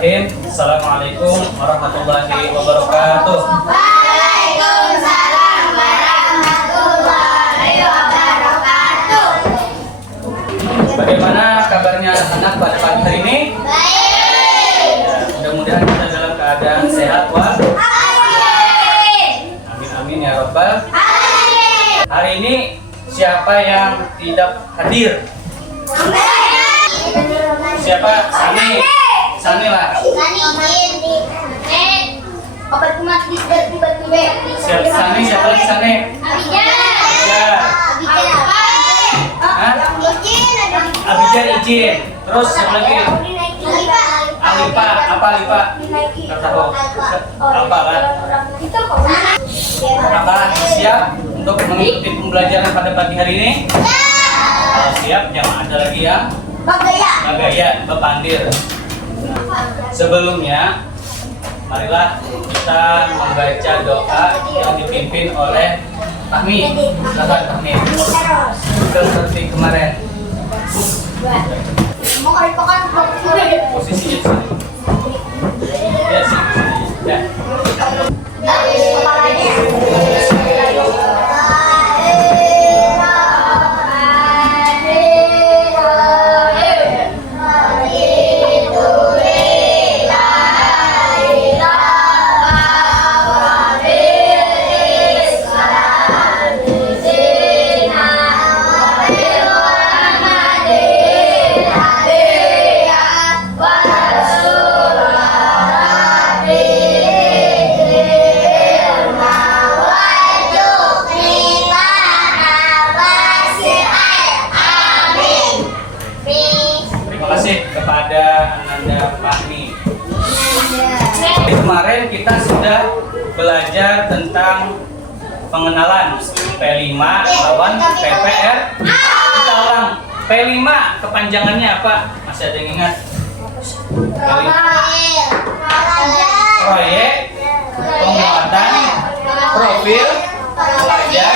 Bismillahirrahmanirrahim. Assalamualaikum warahmatullahi wabarakatuh. Waalaikumsalam warahmatullahi wabarakatuh. Bagaimana kabarnya anak pada pagi hari ini? Baik. Ya, mudah-mudahan kita dalam keadaan sehat Amin. Amin amin ya rabbal. Amin. Hari ini siapa yang tidak hadir? Siapa? Sani lah. Obat kumat tiba-tiba. Siapa Sani? Siapa lagi Sani? Ya. Hah? Abijar izin. Terus siapa lagi? Alipa. Apa Alipa? Nggak tahu. Apa kan? Apakah siap untuk mengikuti pembelajaran pada pagi hari ini? Kalau siap, jangan ada lagi yang Bagaya, Bapandir. Sebelumnya, marilah kita membaca doa yang dipimpin oleh Fahmi. Silakan Fahmi. Seperti kemarin. Posisinya sini. Ya, sini. Ya. Kepada Ananda Fahmi. Kemarin kita sudah belajar tentang pengenalan P5 lawan PPR. Kita ulang. P5 kepanjangannya apa? Masih ada yang ingat? Proyek penguatan profil pelajar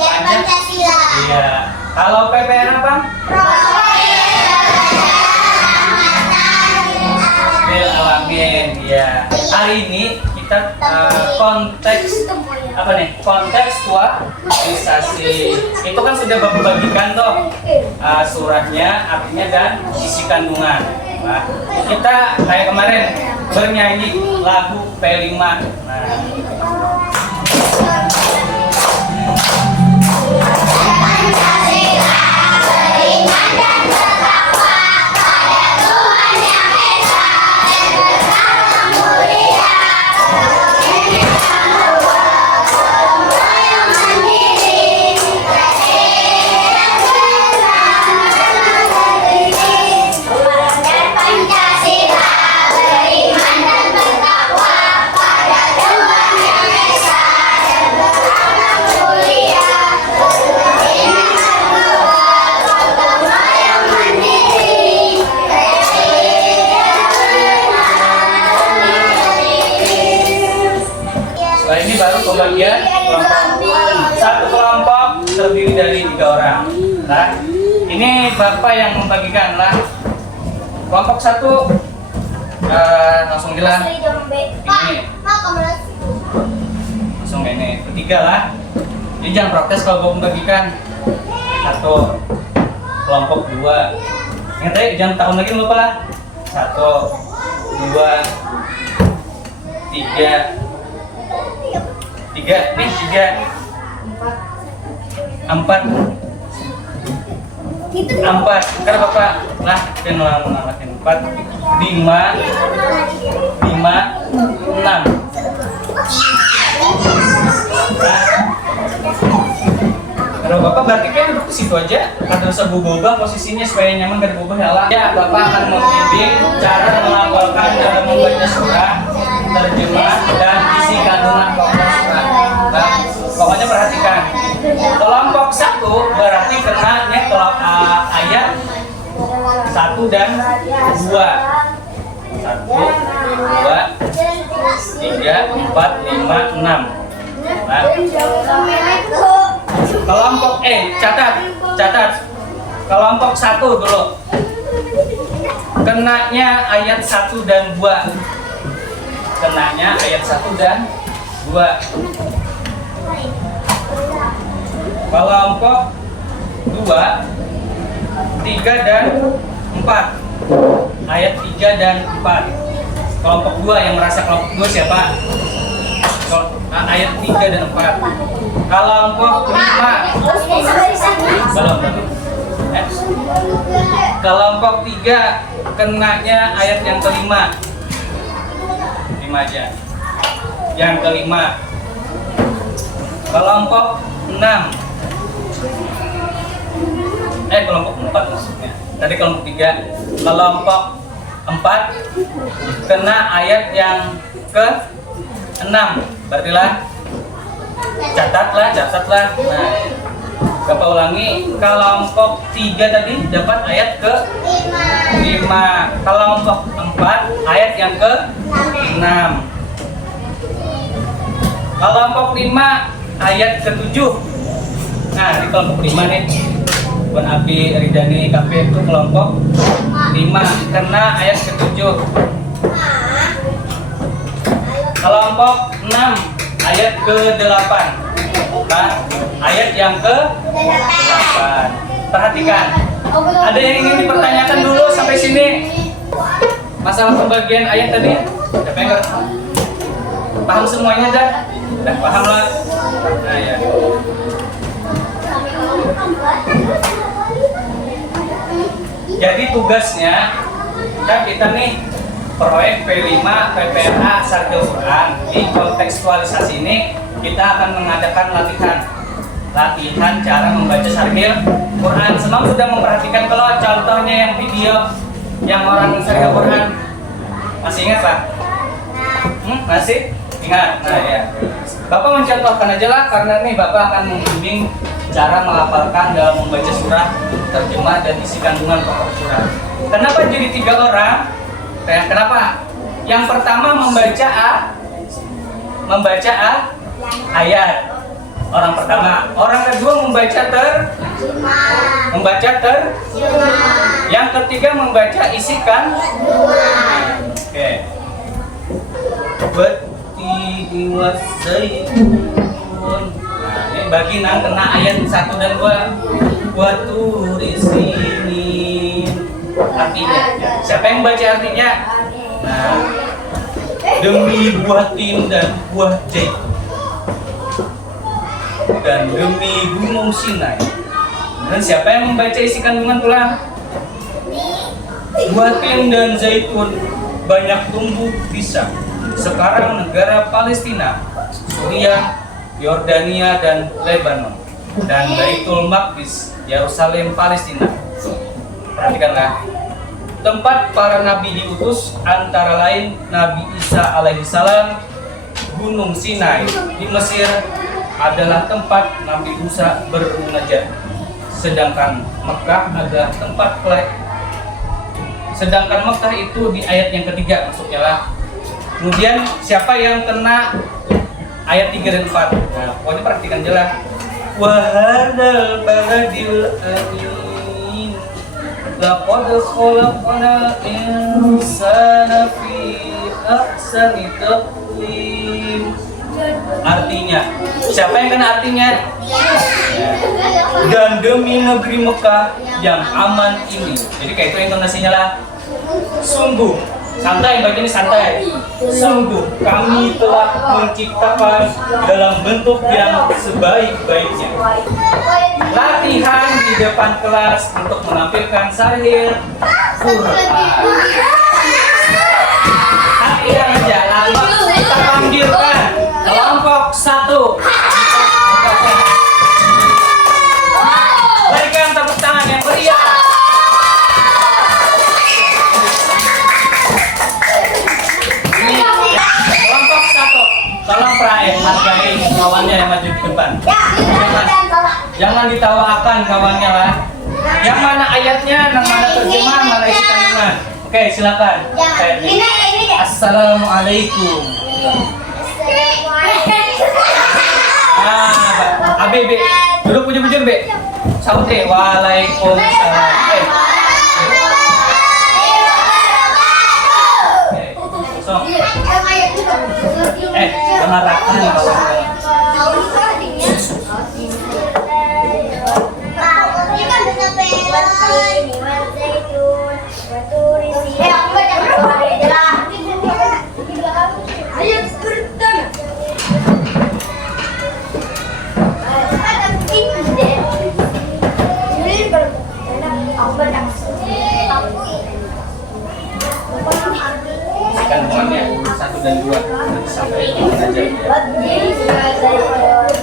Pancasila. Iya. Kalau PPR apa? Alamin, ya. Hari ini kita konteks apa nih? Kontekstualisasi. Itu kan sudah bagikan tuh surahnya, artinya dan isi kandungan. Nah, kita kayak kemarin bernyanyi lagu P5. Nah. Ini baru pembagian kelompok. Satu kelompok terdiri dari 3 orang. Nah, ini Bapak yang membagikan lah. Kelompok 1 langsung jalan. Ini. Langsung ini. Ketiga lah. Ini jangan protes kalau gue membagikan. 1 kelompok 2. Ingat ya, jangan tahun lagi lupa lah. 1, 2, 3. 4 karena Bapak lah dan ngelakin 4 5 6 kalau Bapak berarti kan duduk di situ aja, kata usah berubah posisinya supaya nyaman dan berubah ya. Bapak akan membimbing cara melafalkan dalam membaca surah, terjemah dan isi kandungan pokok surah. Nah, pokoknya perhatikan. Kelompok 1 berarti kena ayat 1 dan 2. 1, 2, 3, 4, 5, 6. Nah, kelompok catat kelompok 1 dulu. kenanya ayat 1 dan 2. Kenanya ayat 1 dan 2. Kelompok 2, 3 dan 4. Ayat 3 dan 4. Kelompok 2 yang merasa kelompok 2 siapa? Ayat 3 dan 4. Kelompok 5. Belum. Kelompok 3 kenanya ayat yang kelima. 5 aja. Yang kelima. Kelompok 6. Kelompok 4 maksudnya. Tadi kelompok 3. Kelompok 4 kena ayat yang ke-6. Berarti lah catatlah. Nah, Bapak ulangi, kelompok 3 tadi dapat ayat ke-5. Kelompok 4 ayat yang ke-6. Kelompok 5 ayat ke-7. Nah, di kelompok 5 nih. Bun Abi Ridani KP itu kelompok 5 kena ayat ke-7. Kelompok 6 ayat ke-8. Nah, ayat yang ke-8. Perhatikan. Ada yang ingin dipertanyakan dulu sampai sini? Masalah pembagian ayat tadi? Siapa yang nggak paham semuanya dah? Udah paham lah. Nah ya. Jadi tugasnya kan kita nih proyek P5 PPRA Sarjil Quran. Di kontekstualisasi ini kita akan mengadakan latihan cara membaca Sarjil Quran. Semua sudah memperhatikan kalau contohnya yang video yang orang Sarjil Quran. Masih ingat Pak? Masih ingat? Nah ya. Bapak mencontohkan aja lah karena nih Bapak akan membimbing cara menghafalkan dalam membaca surah, terjemah dan isi kandungan pokok surah. Kenapa jadi 3 orang? Kenapa? Yang pertama membaca ayat. Orang pertama. Orang kedua membaca Yang ketiga membaca isi kandungan. Oke. Bati wasaitun. Ini bagi nang kena ayat 1 dan 2. Waturi sinin. Artinya, siapa yang baca artinya? Nah, demi buah tin dan buah zaitun dan demi gunung Sinai. Dan siapa yang membaca isi kandungan tulang? Buah tin dan zaitun banyak tumbuh bisa. Sekarang negara Palestina, Suriah, Yordania dan Lebanon, dan Baitul Maqdis, Yerusalem, Palestina. Perhatikanlah. Tempat para nabi diutus antara lain Nabi Isa alaihissalam. Gunung Sinai di Mesir adalah tempat Nabi Musa bermunajat. Sedangkan Mekah adalah tempat Sedangkan Mekah itu di ayat yang ketiga maksudnya lah. Kemudian siapa yang kena ayat 3 dan 4? Nah, pokoknya perhatikan jelas. Wa hadzal baladil amin. Laqad khalaqnal insana fi ahsani taqwim. Artinya, siapa yang kena artinya? Dan demi negeri Mekah yang aman ini. Jadi kayak itu intonasinya lah. Sungguh, santai baca ini santai. Sungguh kami telah menciptakan dalam bentuk yang sebaik-baiknya. Latihan di depan kelas untuk menampilkan Sarjil Quran. Latihan aja, kita panggilkan kelompok 1. Berikan tepuk tangan yang meriah. Kelompok 1. Tolong Praet hargai kawannya yang maju di depan. Jangan ditawakan kawannya lah. Yang mana ayatnya, yang mana terjemah, mana isi kandungan. Oke, silakan. Assalamualaikum. Nah, Abi, duduk bujur-bujur, Be. Saute, waalaikumsalam. mengharapkan kandungannya 1 dan 2 sampai saja.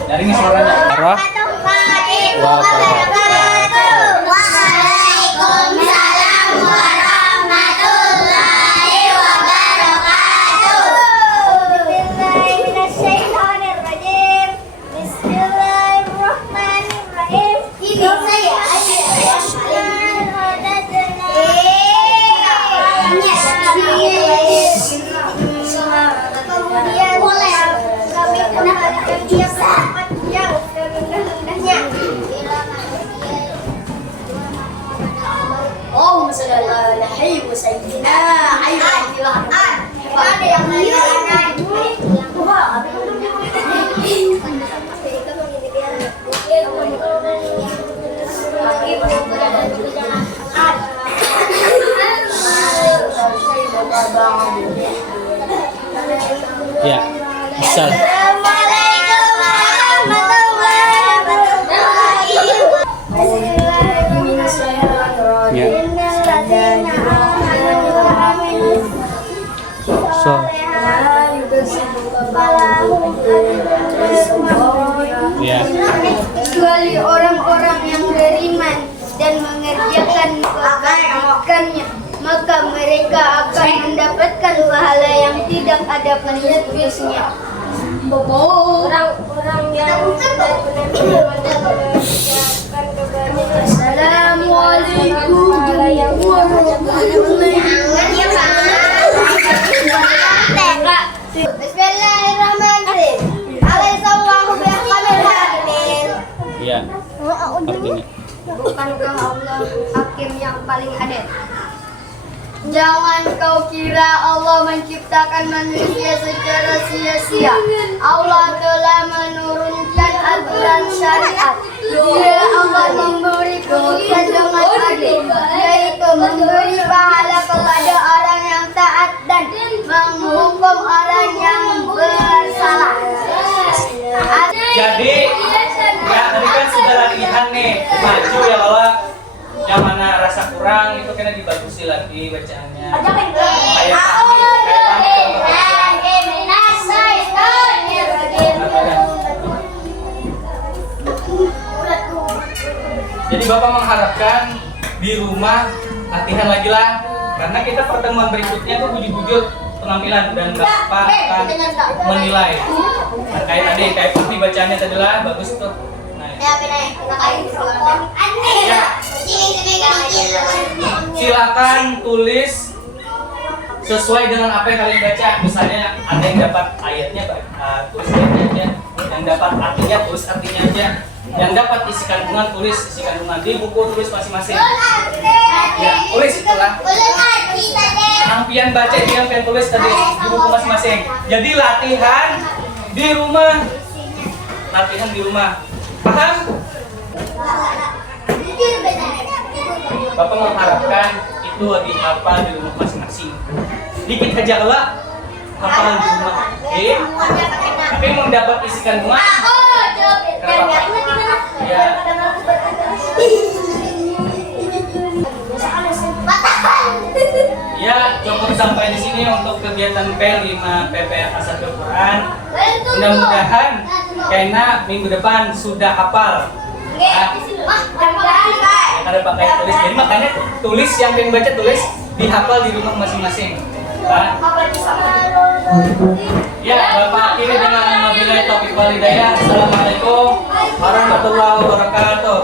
Dari ini suaranya. Waalaikumsalam warahmatullahi wabarakatuh. Bismillahirrahmanirrahim. Bismillahirrahmanirrahim. Ini saya. Kemudian kami kenalkan dia sangat jauh rendah-rendahnya. Oh, masalah lahir sayyidina ayyuhal ada yang lain. Ya, bisa. Assalamualaikum warahmatullahi wabarakatuh. Ya. So. Ya. Kecuali orang-orang yang beriman dan mengerjakan kebaikannya, maka mereka akan mendapatkan pahala yang tidak ada penutupnya. Orang-orang yang Assalamualaikum warahmatullahi wabarakatuh. Bismillahirrahmanirrahim. Alaihissallahu bihamdil hakimin. Ya. Artinya. Bukankah Allah hakim yang paling adil? Jangan kau kira Allah menciptakan manusia secara sia-sia. Allah telah menurunkan aturan syariat. Bila Allah memberi pujian dengan adil, yaitu memberi pahala kepada orang yang taat dan menghukum orang yang bersalah. Jadi, ya tadi kan sudah latihan nih, maju ya bahwa yang mana rasa kurang itu kena dibagusi lagi bacaannya. Kayak jadi Bapak mengharapkan di rumah latihan lagi lah, karena kita pertemuan berikutnya tuh bujut-bujut penampilan dan Bapak akan menilai. Nah, kayak tadi, kayak seperti bacaannya tadi lah, bagus tuh. Nah, ya. Silakan tulis sesuai dengan apa yang kalian baca. Misalnya ada yang dapat ayatnya, tulis ayatnya aja. Yang dapat artinya, tulis artinya aja. Yang dapat isi kandungan, tulis isi kandungan di buku tulis masing-masing. Ya, tulis itulah. Yang pian baca itu yang pian tulis tadi di buku masing-masing. Jadi latihan di rumah. Latihan di rumah. Paham? Bapak mengharapkan itu dihafal di rumah masing-masing. Dikit aja lah hafal di rumah. Tapi mendapat isi kandungan. Ya. Ya, cukup sampai di sini untuk kegiatan P5 PPR Asatul Quran. Mudah-mudahan karena minggu depan sudah hafal. Ada pakai tulis, jadi makanya tulis yang pengen baca tulis dihafal di rumah masing-masing. Ya, Bapak akhiri dengan wabillahi taufiq wal hidayah. Assalamualaikum warahmatullahi wabarakatuh.